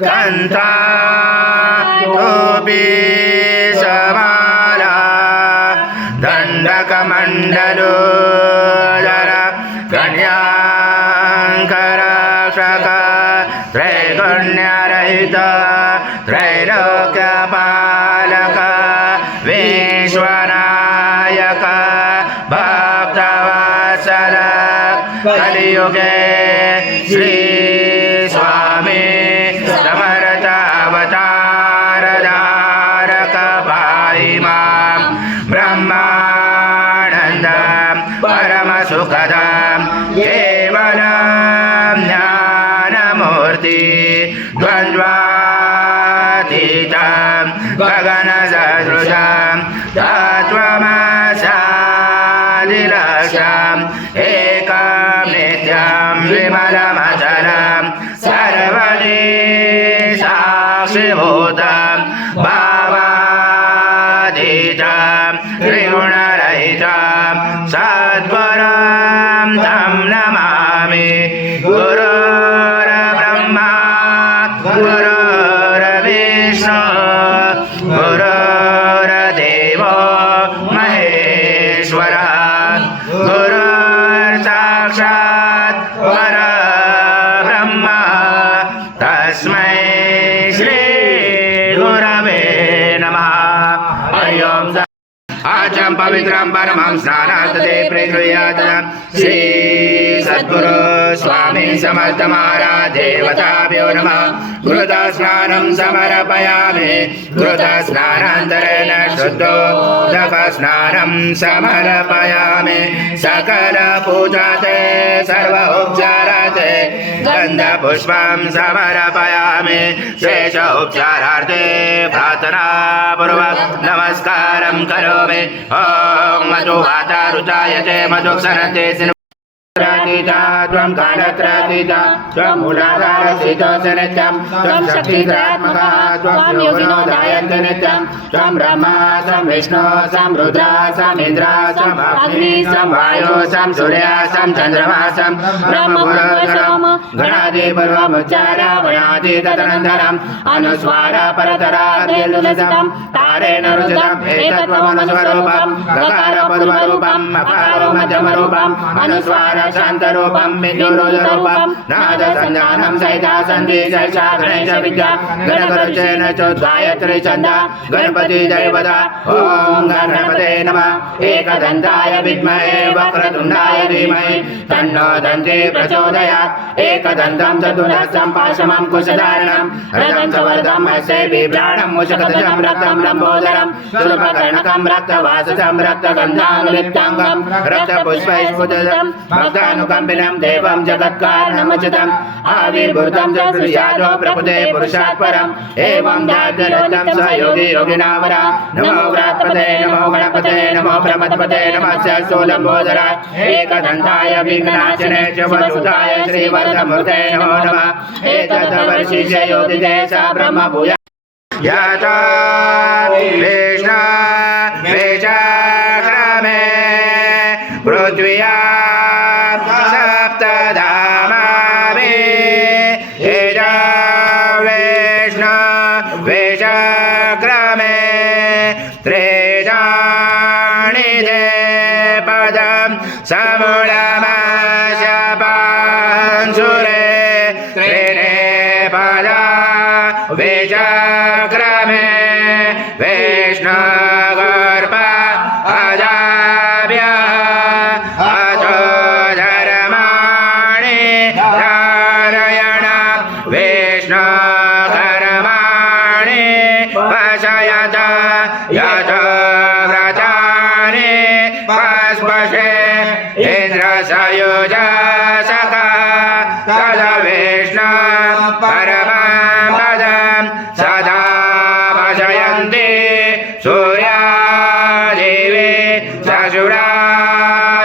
कंता टोपी समाला दंडकमंडलोदर कन्यांकरक्षक त्रैगुण्यरहित त्रैलोक्यपालक विश्वनायक भक्तवत्सल कलियुगे श्री स्वामी समर्थ अवतार धारक भाई मां ब्रह्मानंद परम सुखदम केवलम ज्ञानमूर्ति द्वंद्वातीतं गगनसदृशं तत्त्वमसादिलक्ष्यम् एकं नित्यं विमलमचलं सर्वदि साक्षिभूतं भावातीतं त्रिगुणरहितं सद्गुरुं तं नमामि। गुरुर्ब्रह्मा गुरुर्विष्णु गुरुर्देवो महेश्वरः गुरुर्साक्षात् परब्रह्म तस्मै श्री गुरवे नमः। हरि ओम। आचम पवित्रं परमं स्नानार्थे प्रगृह्यात् श्री सद्गुरु स्वामी समर्थ महाराज देवताभ्यो नमः। घृता स्नानं समर्पयामि। घृता स्नानान्तरेण शुद्धोदक स्नानं समर्पयामि। सकल पूजाते सर्व उपचाराते गन्धपुष्पं समर्पयामि। शेष उपचारार्थे प्रार्थना पूर्वक नमस्कारं करोमि। ओम मधुवाता रुचायते मधुक्षरते त्वं कालत्रतीता त्वं मूलाधारस्थितोऽसि नित्यं त्वं शक्तित्रात्मकः त्वं योगिनो ध्यायन्ति नित्यं त्वं ब्रह्मा त्वं विष्णु त्वं रुद्र त्वं इन्द्र त्वं अग्नि त्वं वायुः त्वं सूर्यः त्वं चन्द्रमः त्वं ब्रह्मपुरुषोऽहं गणादिपूर्वमुच्चार्य गणादि तदनन्तरम् अनुस्वार परतरादिर्लुलितं तारेण रुचितम् एकत्वमनुस्वरूपं गकारपूर्वरूपं मकारो मध्यमरूपं अनुस्वार शान्तरूपं विद्युरूपं नाद संज्ञानं सहिता सन्धि जैसा गणेश विद्या गणगरुचेन चोद्गायत्री छन्दा गणपति दैवता। ओम गणपते नमः। एकदन्ताय विद्महे वक्रतुण्डाय धीमहि तन्नो दन्ती प्रचोदयात्। एकदन्तं चतुर्हस्तं पाशमं कुशधारणं रथं च वरदं हस्ते बिभ्राणं मुषकध्वजं रक्तं लम्बोदरं शूर्पकर्णकं रक्तवाससं रक्तगन्धानुलिप्ताङ्गं रक्तपुष्पैस्फुटं भक्तानुकम्पिनं देवं जगत्कारणमुचितम् आविर्भूतं च श्रीयादो प्रकृते पुरुषात् परम् एवं ध्याननिरतं स योगी योगिनावरा। नमो व्रातपते नमो गणपते नमो प्रमदपते नमः स्थूलम्बोदराय एकदन्ताय विघ्नाशने च वसुताय श्रीवरदमूर्ते नमो नमः। एतद्वर्षीय योदिते स ब्रह्मभूया यथा विष्णु वेचक्रमे पृथ्व्या सप्तधामावे एजा विष्णु वेचक्रमे त्रेजानिधे पदं समूलमाशपांसुरे त्रिणे पदा वेचक्रमे विष्णु गर्भ अजाभ्य अथो धर्माणि नारायण विष्णु कर्माणि पशयत यथो व्रतानि पस्पशे इन्द्रसयुजसक तद विष्णु परमं पदं सदा भजयन्ति सूर्यादेवी ससुरा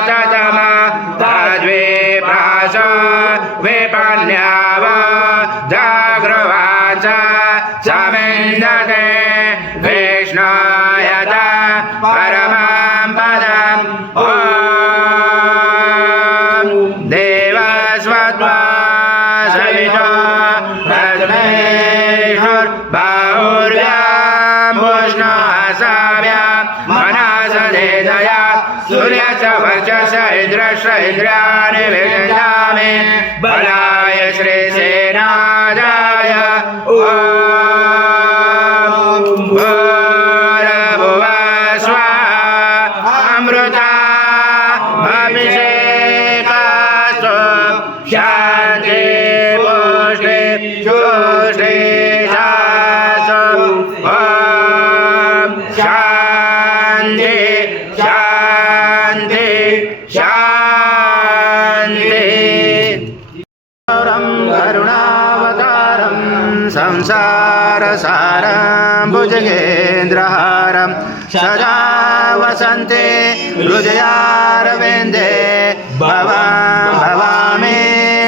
ततम तद्विप्रास विपन्याव जागृवाच समिन्दते विष्णुयत परमं पदम्। ॐ देवस्वत्वा सवितो तस्मै सूर्यस्य वर्चस्य इन्द्रस्य इन्द्रियाणि विदधामि बलाय श्रीसेनाजाय ॐ भूर्भुवः स्वः अमृता अभिषेकस्तु शान्ति पुष्टि तुष्टि शासु ॐ शान्ति शान्ति शान्ति करुणावतारं संसारसारं भुजगेन्द्रहारं सदा वसन्ते हृदयारविन्दे भवामि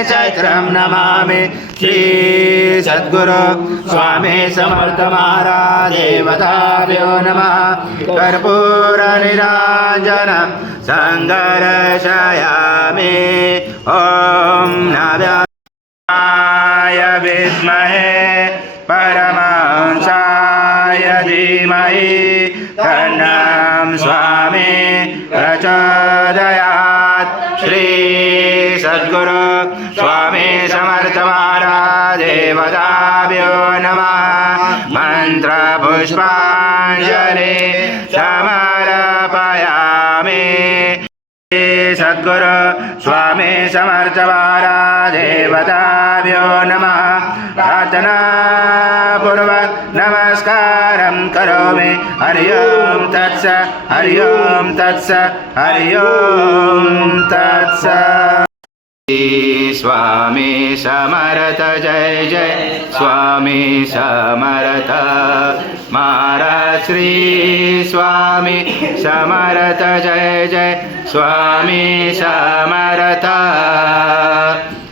चैत्रं नमामि श्री सद्गुरु स्वामी समर्थ महाराज देवताभ्यो नमः कर्पूरनिराजनं सङ्गर्षयामि ॐ नव्याय विद्महे परमहंसाय धीमहि तन्नं स्वामी प्रचोदयात् श्री सद्गुरु स्वामी समर्थ महाराज देवताभ्यो नमः मन्त्रपुष्पाञ्जलि समर्पयामि सद्गुरु स्वामी समर्थ महाराज देवताभ्यो नमः प्रार्थनापूर्वक नमस्कारं करोमि हरि ओं तत्सत् हरि ओं तत्सत् हरि ओं तत्सत् स्वामी समर्थ जय जय स्वामी समर्थ महाराज श्री स्वामी समर्थ जय जय स्वामी समर्थ